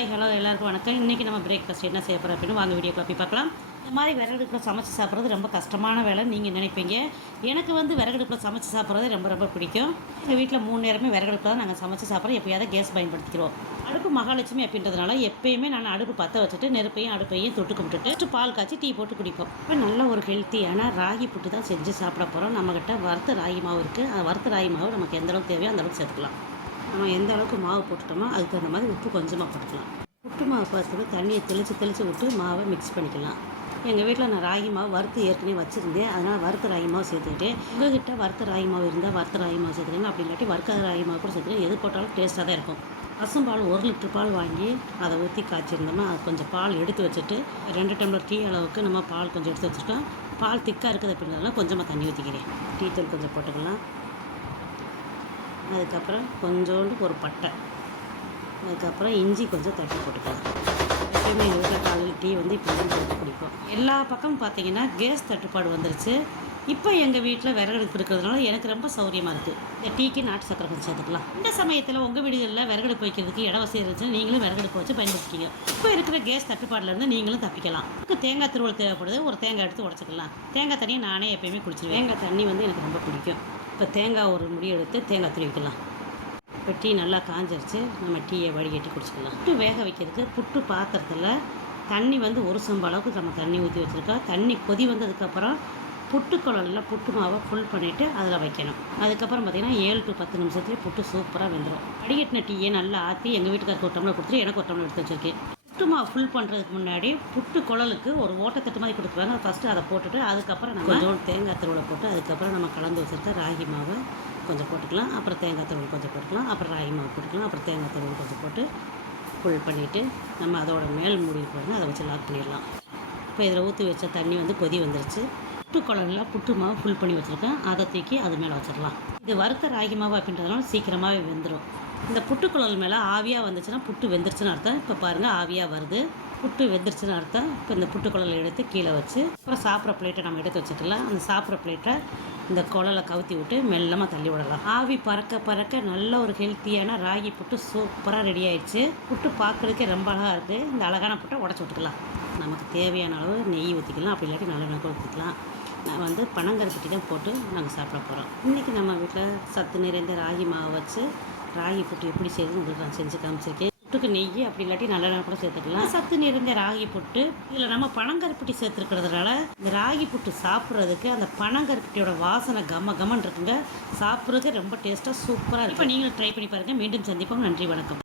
Hi hello எல்லாருக்கும் வணக்கம். இன்றைக்கி நம்ம பிரேக்ஃபாஸ்ட் என்ன செய்ய போகிறோம் அப்படின்னு வாங்க வீடியோக்குள்ள போய் பார்க்கலாம். இந்த மாதிரி விறகடுப்பில் சமைச்சு சாப்பிட்றது ரொம்ப கஷ்டமான வேலைன்னு நீங்கள் நினைப்பீங்க. எனக்கு வந்து விறகடுப்பில் சமைச்சு சாப்பிட்றது ரொம்ப ரொம்ப பிடிக்கும். எங்கள் வீட்டில் 3 நேரமே விறகடுப்பில் தான் நாங்கள் சமைச்சு சாப்பிட்றோம். எப்போயாவது கேஸ் பயன்படுத்திக்கிறோம். அடுப்பு மகாலட்சுமி அப்படின்றதுனால எப்பயுமே நான் அடுப்பு பற்ற வச்சுட்டு நெருப்பையும் அடுப்பையும் தொட்டு கும்பிட்டுட்டு பால் காய்ச்சி டீ போட்டு குடிப்போம். இப்போ நல்ல ஒரு ஹெல்த்தியான ராகி புட்டு தான் செஞ்சு சாப்பிட போகிறோம். நம்மக்கிட்ட வறுத்த ராகி மாவு இருக்குது. அந்த வறுத்த ராகி மாவு நமக்கு எந்த அளவுக்கு தேவையோ அந்த அளவுக்கு சேர்த்துக்கலாம். நம்ம எந்த அளவுக்கு மாவு போட்டுட்டோமோ அதுக்கு தகுந்த மாதிரி உப்பு கொஞ்சமாக போட்டுக்கலாம். புட்டு மாவு பார்த்துட்டு தண்ணியை தெளித்து விட்டு மாவை மிக்ஸ் பண்ணிக்கலாம். எங்கள் வீட்டில் நான் ராகி மாவு வறுத்து ஏற்கனவே வச்சுருந்தேன். அதனால் வறுத்த ராகி மாவு சேர்த்துக்கிட்டேன். உங்கள்கிட்ட வறுத்த ராகி மாவு இருந்தால் வறுத்த ராகி மாவு சேர்த்துக்கலாம். அப்படி இல்லாட்டி வறுக்காத ராகி மாவு கூட சேர்த்துக்கலாம். எது போட்டாலும் டேஸ்ட்டாக தான் இருக்கும். பசும்பால் 1 லிட்டர் பால் வாங்கி அதை ஊற்றி காய்ச்சிருந்தோம்னா அது கொஞ்சம் பால் எடுத்து வச்சுட்டு 2 டம்ளர் டீ அளவுக்கு நம்ம பால் கொஞ்சம் எடுத்து வச்சுருக்கோம். பால் திக்காக இருக்குது அப்படின்றதுனால கொஞ்சமாக தண்ணி ஊற்றிக்கிறேன். டீ தூள் கொஞ்சம் போட்டுக்கலாம். அதுக்கப்புறம் கொஞ்சோண்டு ஒரு பட்டை, அதுக்கப்புறம் இஞ்சி கொஞ்சம் தட்டி போட்டுக்கலாம். எப்பயுமே எங்கள் வீட்டில் காலையில் டீ வந்து இப்படி தான் போட்டு குடிப்போம். எல்லா பக்கமும் பார்த்தீங்கன்னா கேஸ் தட்டுப்பாடு வந்துருச்சு. இப்போ எங்கள் வீட்டில் விறகடுப்பு இருக்கிறதுனால எனக்கு ரொம்ப சௌரியமாக இருக்குது. இந்த டீக்கு நாட்டு சக்கரை கொஞ்சம் சேர்த்துக்கலாம். இந்த சமயத்தில் உங்கள் வீடுகளில் விறகடுப்பு வைக்கிறதுக்கு இட வசதி இருந்துச்சுன்னா நீங்களும் விறகடுப்பு வச்சு பயன்படுத்திக்கிங்க. இப்போ இருக்கிற கேஸ் தட்டுப்பாட்டிலேருந்து நீங்களும் தப்பிக்கலாம். தேங்காய் துருவல் தேவைப்படுது. ஒரு தேங்காய் எடுத்து உடச்சிக்கலாம். தேங்காய் தண்ணியை நானே எப்பயுமே குடிச்சிடுவேன். தேங்காய் தண்ணி வந்து எனக்கு ரொம்ப பிடிக்கும். இப்போ தேங்காய் ஒரு முடி எடுத்து தேங்காய் துருவிக்கலாம். இப்போ டீ நல்லா காஞ்சிருச்சு. நம்ம டீயை வடிகட்டி குடிச்சிக்கலாம். புட்டு வேக வைக்கிறதுக்கு புட்டு பாத்திரத்தில் தண்ணி வந்து 1 சொம்பு அளவுக்கு நம்ம தண்ணி ஊற்றி வச்சுருக்கோம். தண்ணி கொதி வந்ததுக்கப்புறம் புட்டு குழலில் புட்டு மாவை ஃபுல் பண்ணிவிட்டு அதில் வைக்கணும். அதுக்கப்புறம் பார்த்திங்கன்னா 7 to 10 நிமிஷத்துலேயே புட்டு சூப்பராக வெந்துடும். வடிகட்டின டீயை நல்லா ஆற்றி எங்கள் வீட்டுக்காருக்கு ஒரு டம்ளர் கொடுத்துட்டு எனக்கு ஒரு டம்ளர் எடுத்து வச்சுருக்கேன். புட்டு மாவு ஃபுல் பண்ணுறதுக்கு முன்னாடி புட்டு குழலுக்கு ஒரு ஓட்டத்தட்டு மாதிரி கொடுத்துருவாங்க. ஃபஸ்ட்டு அதை போட்டுட்டு அதுக்கப்புறம் நம்ம கொஞ்சம் தேங்காய் துருவலை போட்டு அதுக்கப்புறம் நம்ம கலந்து வச்சுருக்க ராகி மாவை கொஞ்சம் போட்டுக்கலாம். அப்புறம் தேங்காய் துருவல் கொஞ்சம் போட்டுக்கலாம். அப்புறம் ராகி மாவு போட்டுக்கலாம். அப்புறம் தேங்காய் துருவல் கொஞ்சம் போட்டு ஃபுல் பண்ணிவிட்டு நம்ம அதோட மேல் மூடி போடணும். அதை வச்சு லாக் பண்ணிடலாம். இப்போ இதில் ஊற்றி வச்ச தண்ணி வந்து கொதி வந்துருச்சு. புட்டு குழலில் புட்டு மாவு ஃபுல் பண்ணி வச்சுருக்கேன். அதை தூக்கி அது மேலே வச்சிடலாம். இது வறுத்த ராகி மாவு அப்படின்றதுனால சீக்கிரமாகவே வெந்துடும். இந்த புட்டுக்குழல் மேலே ஆவியாக வந்துச்சுன்னா புட்டு வெந்துருச்சுன்னு அர்த்தம். இப்போ பாருங்கள் ஆவியாக வருது. புட்டு வெந்துருச்சுன்னு அர்த்தம். இப்போ இந்த புட்டுக்குழலை எடுத்து கீழே வச்சு அப்புறம் சாப்பிட்ற பிளேட்டை நம்ம எடுத்து வச்சுக்கலாம். அந்த சாப்பிட்ற பிளேட்டை இந்த குழலை கவுத்தி விட்டு மெல்லமாக தள்ளி விடலாம். ஆவி பறக்க பறக்க நல்ல ஒரு ஹெல்த்தியான ராகி புட்டு சூப்பராக ரெடி ஆயிடுச்சு. புட்டு பார்க்குறதுக்கே ரொம்ப அழகாக இருக்குது. இந்த அழகான புட்டை உடச்சி விட்டுக்கலாம். நமக்கு தேவையான அளவு நெய் ஊற்றிக்கலாம். அப்படி இல்லாட்டி நல்லெண்ணெய் ஊற்றிக்கலாம். நான் வந்து பனங்கருப்பட்டி தான் போட்டு நாங்கள் சாப்பிட போகிறோம். இன்றைக்கி நம்ம வீட்டில் சத்து நிறைந்த ராகி மாவு வச்சு ராகி புட்டு எப்படி செய்யுதுன்னு உங்களுக்கு நான் செஞ்சு காமிச்சிருக்கேன். புட்டுக்கு நெய் அப்படி இல்லாட்டி நல்லெண்ணெய் கூட சேர்த்துக்கலாம். சத்து நிறைந்த ராகி புட்டு இதில் நம்ம பனங்கருப்பட்டி சேர்த்துருக்கிறதுனால இந்த ராகி புட்டு சாப்பிட்றதுக்கு அந்த பனங்கருப்பட்டியோட வாசனை கமன்னு இருக்குங்க. சாப்பிட்றதுக்கு ரொம்ப டேஸ்ட்டாக சூப்பராக இருக்கும். இப்போ நீங்களும் ட்ரை பண்ணி பாருங்கள். மீண்டும் சந்திப்போம். நன்றி, வணக்கம்.